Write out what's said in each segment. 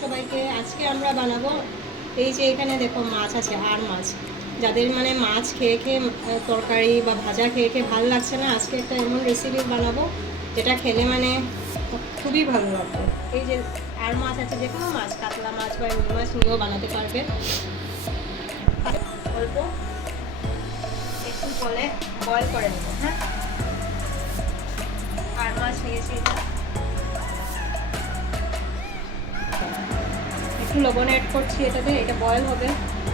সবাইকে। আজকে আমরা বানাবো এই যে এখানে দেখো মাছ আছে, আর মাছ যাদের মানে মাছ খেয়ে খেয়ে তরকারি বা ভাজা খেয়ে খেয়ে ভালো লাগছে না, আজকে একটা এমন রেসিপি বানাবো যেটা খেলে মানে খুবই ভালো লাগবে। এই যে আর মাছ আছে, যে কোনো মাছ, কাতলা মাছ বা রুই মাছ নিয়েও বানাতে পারবে। অল্প একটু জলে বয়েল করে নেবো। হ্যাঁ, আর মাছ নিয়েছি, একটু লবণ অ্যাড করছি এটাতে, এটা বয়েল হবে।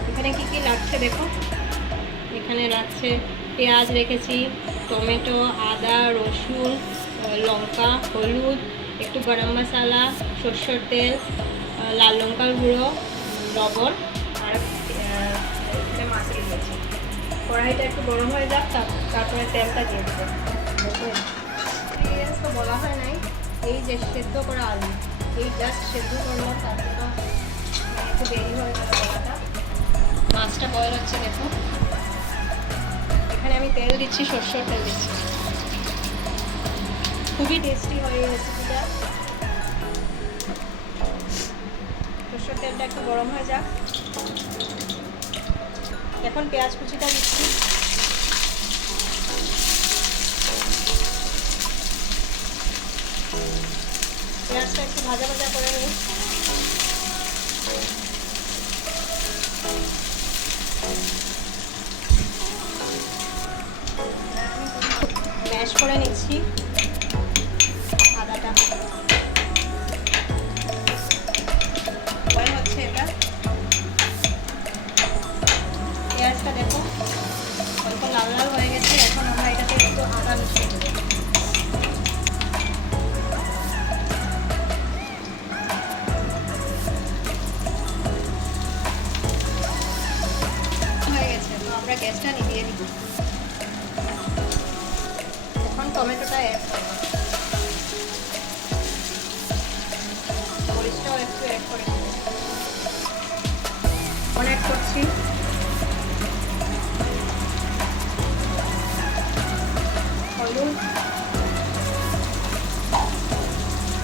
এখানে কি কি লাগছে দেখো, এখানে লাগছে পেঁয়াজ রেখেছি, টমেটো, আদা, রসুন, লঙ্কা, হলুদ, একটু গরম মশলা, সরষের তেল, লাল লঙ্কার গুঁড়ো, লবণ, আর এখানে মাছ দিয়েছি। কড়াইটা একটু গরম হয়ে যাক, তারপরে তেলটা দিয়ে দেবো। তো বলা হয় নাই, এই যে সেদ্ধ করা আলু, এই জাস্ট সেদ্ধ করলাম, তার জন্য একটু দেরি হয়ে গেল বলাটা। মাছটা বয়েল হচ্ছে দেখো, এখানে আমি তেল দিচ্ছি, সরষের তেল দিচ্ছি। খুবই টেস্টি হয় এই রেসিপিটা। সরষের তেলটা একটু গরম হয়ে যাক। এখন পেঁয়াজ কুচিটা দিচ্ছি। পেঁয়াজটা একটু ভাজা ভাজা করে নিই। ম্যাশ করে নিচ্ছি আদাটা। বয়েল হচ্ছে এটা। পেঁয়াজটা দেখো অল্প লাল লাল হয়ে গেছে। এখন আমরা এটাতে একটু আদা মিশিয়ে দেবো। হয়ে গেছে, তো আমরা গ্যাসটা নিভিয়ে দিব। এখন টমেটোটা অ্যাড করবো, মরিচটাও একটু অ্যাড করে দেবো। অ্যাড করছি, হলুদ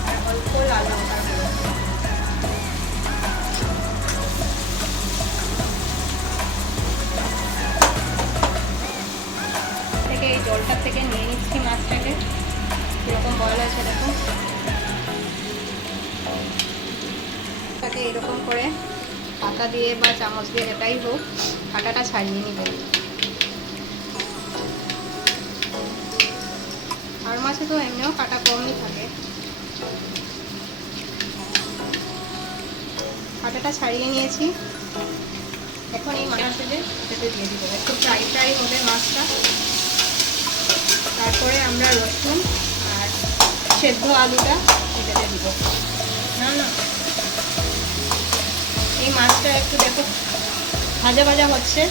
আর অল্প লাল লঙ্কার গুঁড়ো। থেকে এই জলটা থেকে নিয়ে নিচ্ছি মাছটাকে, এরকম বয়েল আছে দেখো। তাকে এরকম করে পাতা দিয়ে বা চামচ দিয়ে, যেটাই হোক, কাঁটাটা ছাড়িয়ে নেবেন। আর মাছে তো এমনিও কাটা কমই থাকে। কাঁটাটা ছাড়িয়ে নিয়েছি। এখন এই মাছটা এটাতে দিয়ে দিব, একটু ফ্রাই ফ্রাই হবে মাছটা। তারপরে আমরা রসুন আর সেদ্ধ আলুটা এটাতে দিব। না না, এই মাছটা একটু দেখো ভাজা ভাজা হচ্ছে।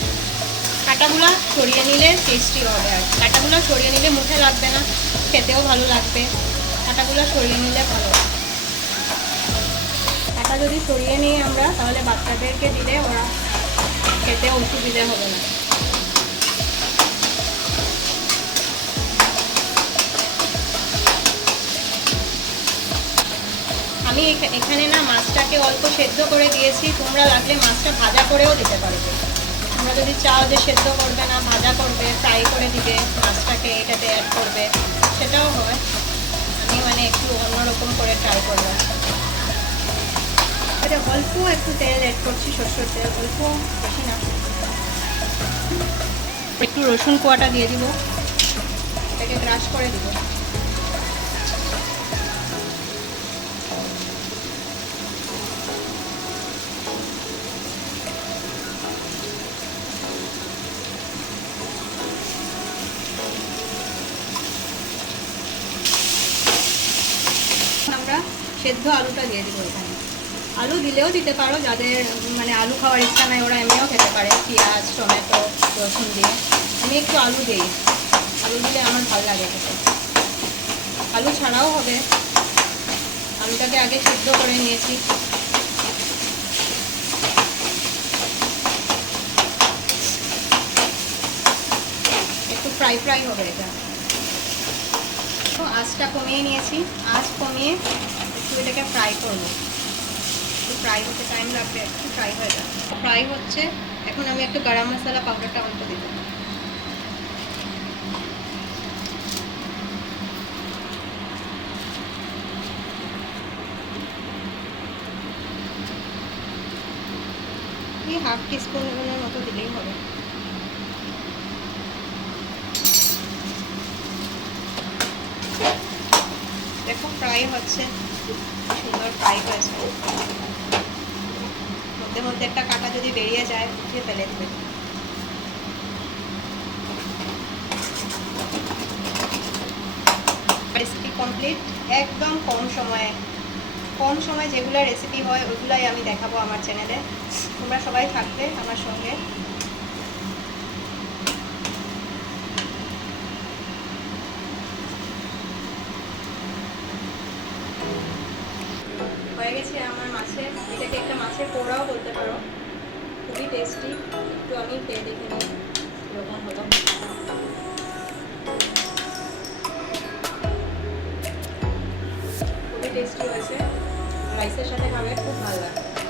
কাঁটাগুলো সরিয়ে নিলে টেস্টি হবে, আর কাঁটাগুলো সরিয়ে নিলে মুখে লাগবে না, খেতেও ভালো লাগবে। কাঁটাগুলো সরিয়ে নিলে ভালো। কাঁটা যদি সরিয়ে নিই আমরা, তাহলে বাচ্চাদেরকে দিলে ওরা খেতে অসুবিধে হবে না। আমি এখানে না মাছটাকে অল্প সেদ্ধ করে দিয়েছি, তোমরা লাগলে মাছটা ভাজা করেও দিতে পারবে। তোমরা যদি চাও যে সেদ্ধ করবে না, ভাজা করবে, ফ্রাই করে দিবে, মাছটাকে এটাতে অ্যাড করবে, সেটাও হয়। আমি মানে একটু অন্যরকম করে ট্রাই করলাম। এটা অল্প একটু তেল অ্যাড করছি, সরষের তেল, অল্প, বেশি না। একটু রসুন কোয়াটা দিয়ে দিব, এটাকে ক্রাশ করে দিব। আমরা সেদ্ধ আলুটা দিয়ে দিব এখানে। আলু দিলেও দিতে পারো, যাদের মানে আলু খাওয়ার ইচ্ছা নাই ওরা এমনিও খেতে পারে, পেঁয়াজ, টমেটো, রসুন দিয়ে। আমি একটু আলু দিই, আলু দিলে আমার ভালো লাগে খেতে। আলু ছাড়াও হবে। আলুটাকে আগে সেদ্ধ করে নিয়েছি। একটু ফ্রাই ফ্রাই হবে এটা। তো আঁচটা কমিয়ে নিয়েছি, আঁচ কমিয়ে একটু এটাকে ফ্রাই করবো। ফ্রাই হতে টাইম লাগবে, একটু ফ্রাই হয়ে যাবে। ফ্রাই হচ্ছে, এখন আমি একটু গরম মশলা পাউডারটা অল্প দিব। এই হাফ টিস্পুনের মতো দিলেই হবে। দেখো ফ্রাই হচ্ছে, সুন্দর ফ্রাই হয়েছে। মধ্যে মধ্যে একটা কাঁটা যদি বেরিয়ে যায় উঠিয়ে ফেলে দেবে। Recipe complete. একদম কম সময় যেগুলো রেসিপি হয় ওইগুলাই আমি দেখাবো আমার চ্যানেলে। তোমরা সবাই থাকবে আমার সঙ্গে। হয়ে গেছে আমার মাছের, এটাকে একটা মাছের পোড়াও বলতে পারো, খুবই টেস্টি। একটু আমি খেয়ে দেখে নিই এরকম হলো। খুবই টেস্টি হয়েছে, রাইসের সাথে খাবে খুব ভালো লাগবে।